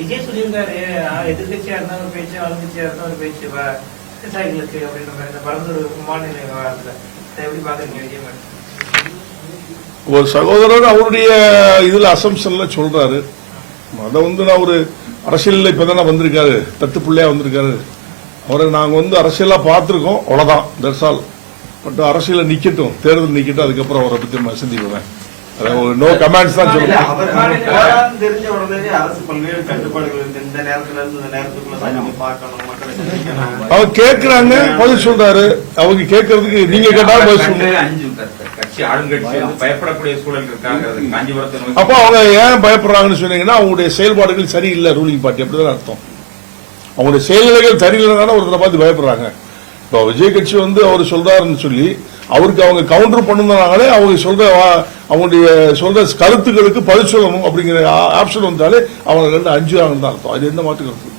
விஜய் சொல்லியிருந்தாரு, எதிர்கட்சியா இருந்தா ஒரு பேச்சு, ஆளுங்கட்சியா இருந்தா ஒரு பேச்சு விவசாயிகளுக்கு அப்படின்ற மாதிரி இந்த பரந்தூர் மாநில விவகாரத்துல எப்படி பாக்குறீங்க விஜய் மேடம்? ஒரு சகோதரர் அவருடைய இதுல அசம்ஷன்ல சொல்றாரு. அதை நான் ஒரு அரசியல் இப்பதானே வந்திருக்காரு, தத்து பிள்ளையா வந்திருக்காரு. அவரை நாங்க அரசியலா பார்த்திருக்கோம், அவ்வளவுதான். That's all. பட் அரசியல நிக்கட்டும், தேர்தல் நிக்கட்டும், அதுக்கப்புறம் அவரை பத்தி சிந்திக்குவேன். நோ கமெண்ட்ஸ் தான் சொல்லுவேன். தெரிஞ்ச உடனே அரசு பல்வேறு கட்டுப்பாடுகள் இந்த நேரத்துல இருந்து இந்த நேரத்துக்குள்ள பார்க்கணும், மக்களை சந்திக்கணும். அவங்க கேட்கிறாங்க, பதில் சொல்றாரு. அவங்க கேட்கறதுக்கு நீங்க கேட்டாலும் பதில் சொல்லுங்க. பயப்படக்கூடிய சூழல் இருக்காங்க காஞ்சிபுரத்தை. அப்ப அவங்க ஏன் பயப்படுறாங்கன்னு சொன்னீங்கன்னா, அவங்களுடைய செயல்பாடுகள் சரியில்லை. ரூலிங் பார்ட்டி அப்படிதான் அர்த்தம். அவங்களுடைய செயல்நிலைகள் சரியில்லைன்னா ஒருத்தரை பார்த்து பயப்படுறாங்க. இப்போ விஜய் கட்சி அவர் சொல்றாருன்னு சொல்லி அவருக்கு அவங்க கவுண்டர் பண்ணுனாலே அவங்களுடைய சொல்ற கருத்துக்களுக்கு பதில் சொல்லணும் அப்படிங்கிற ஆப்ஷன் வந்தாலே அவங்க 2 5 தான் அர்த்தம். அது எந்த மாற்று கருத்து